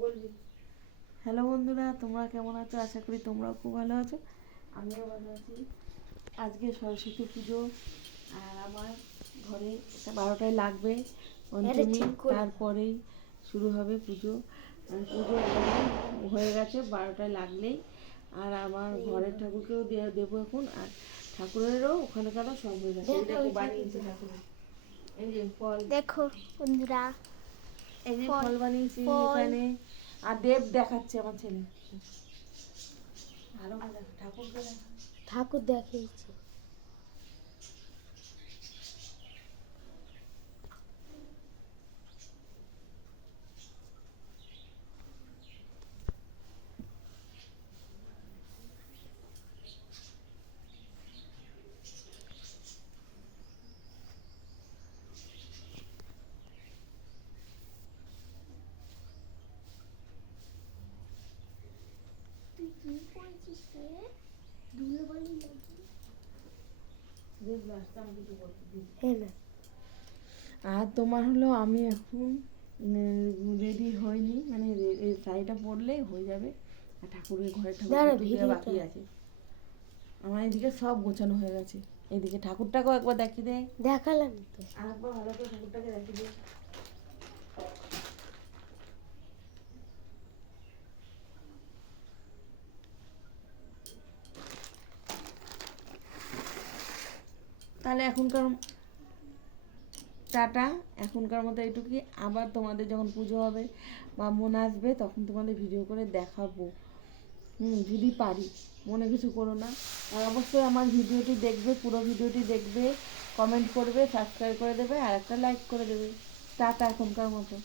বলবি। হ্যালো বন্ধুরা, তোমরা কেমন আছো? আশা করি তোমরাও খুব ভালো আছো, আমিও ভালো আছি। আজকে সরস্বতী পুজো, আর আমার ঘরে 12টায় লাগবে পঞ্চমী, তারপরেই শুরু হবে পুজো। পুজো হয়ে গেছে 12টায় লাগলেই, আর আমার ঘরের ঠাকুরকেও দেবো এখন, আর ঠাকুরেরও ওখানকারও সব হয়ে গেছে। বানিয়েছি ঠাকুর, এই যে ফল দেখো বন্ধুরা, এই যে ফল বানিয়েছি এখানে, আর দেব দেখাচ্ছে আমার ছেলে। ভালো করে ঠাকুরকে দেখা, ঠাকুর দেখিয়েছি। আর তোমার হলো আমি এখন রেডি হয়নি, মানে শাড়িটা পরলেই হয়ে যাবে, আর ঠাকুরের ঘরে ঠাকুর বাকি আছে। আমার এদিকে সব গোছানো হয়ে গেছে। এদিকে ঠাকুরটাকেও একবার দেখিয়ে দে। দেখালাম তো, আরেকবার ভালো করে ঠাকুরটাকে দেখিয়ে দে। তাহলে এখনকার টাটা, এখনকার মতো এইটুকুই। আবার তোমাদের যখন পুজো হবে বা মনে আসবে তখন তোমাদের ভিডিও করে দেখাবো, যদি পারি, মনে কিছু করো না। আর অবশ্যই আমার ভিডিওটি দেখবে, পুরো ভিডিওটি দেখবে, কমেন্ট করবে, সাবস্ক্রাইব করে দেবে, আর একটা লাইক করে দেবে। টাটা এখনকার মতো।